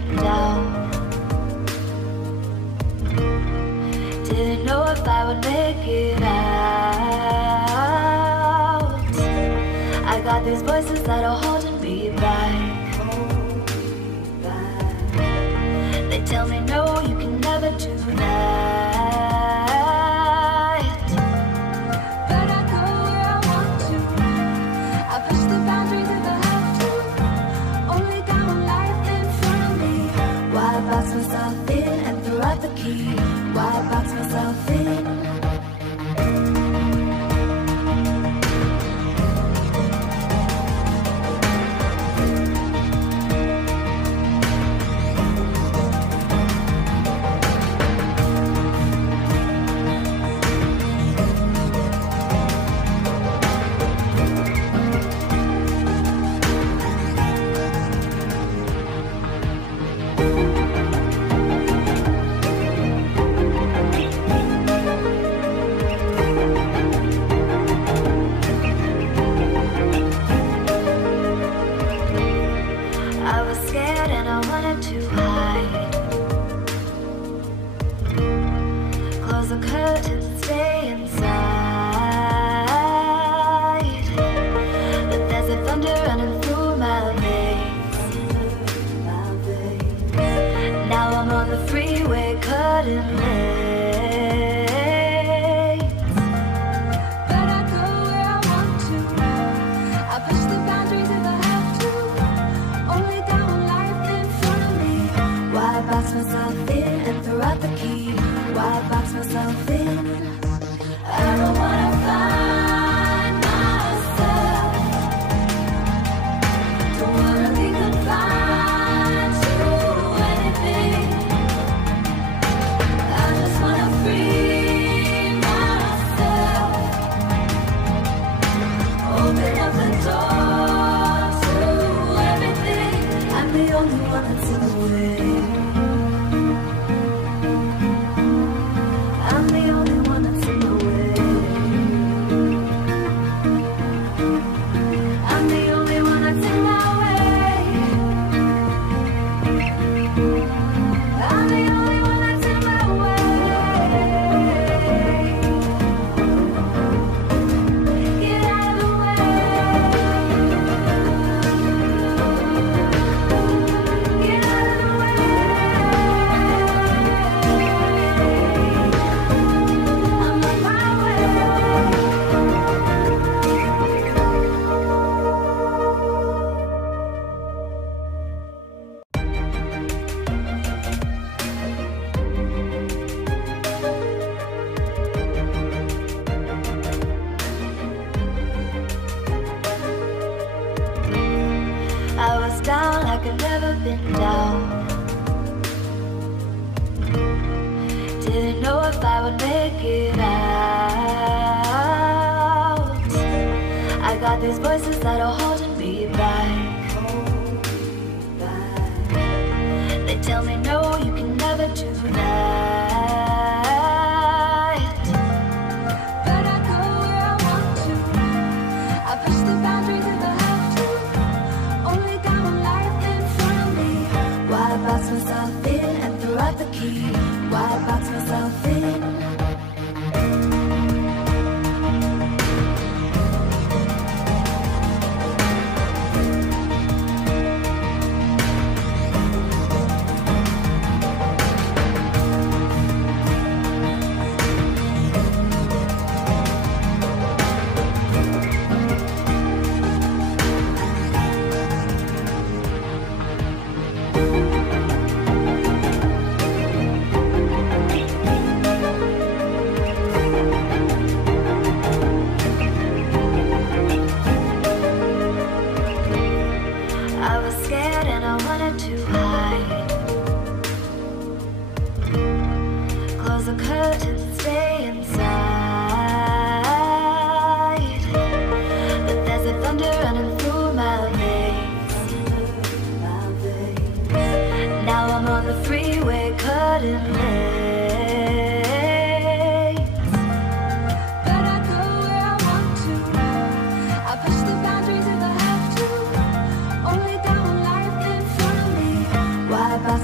been down. Didn't know if I would make it out. I got these voices that are holding me back. They tell me no, you can never do that. But I go where I want to. I push the boundaries if I have to. Only got one life in front of me. Why box myself in and throw out the key? Why box myself in?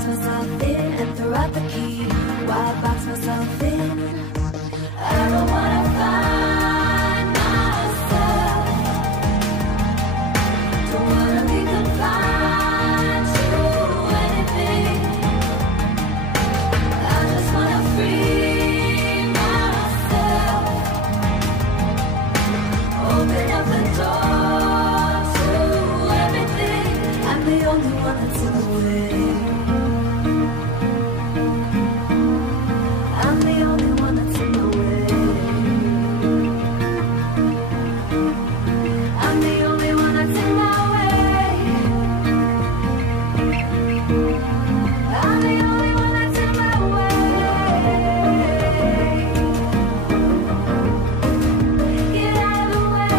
myself in and throw out the key? Why box myself in? I don't wanna find myself. Don't wanna be confined to anything. I just wanna free myself. Open up the door to everything. I'm the only one that's in the way. I'm the only one that's in the way. I'm the only one that's in my way. I'm the only one that's in my way. Get out of the way.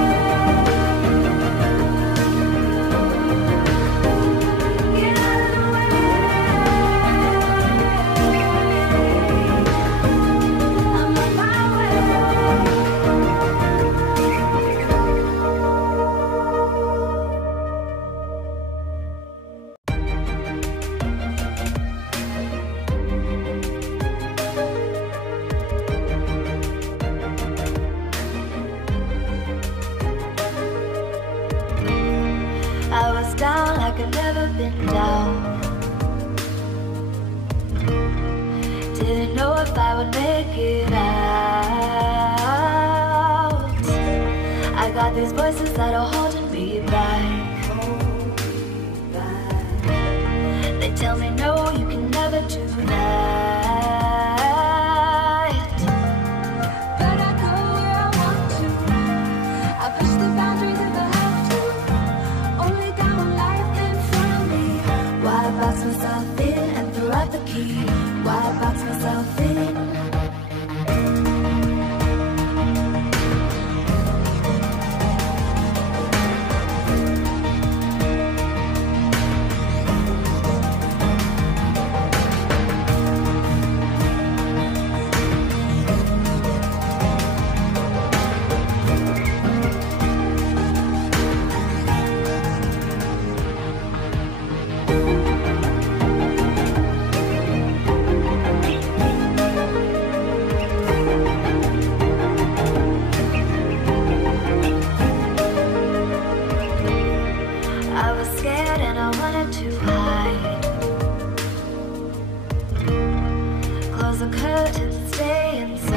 Get out of the way. I'm on my way. I was down like I've never been down. Didn't know if I would make it out. I got these voices that are holding me back. They tell me no, you can never do that. But I go where I want to. I push the boundaries if I have to. Only got one life in front of me. Why box myself in and throw out the key? Why box myself in? I was scared and I wanted to hide. Close the curtains, stay inside.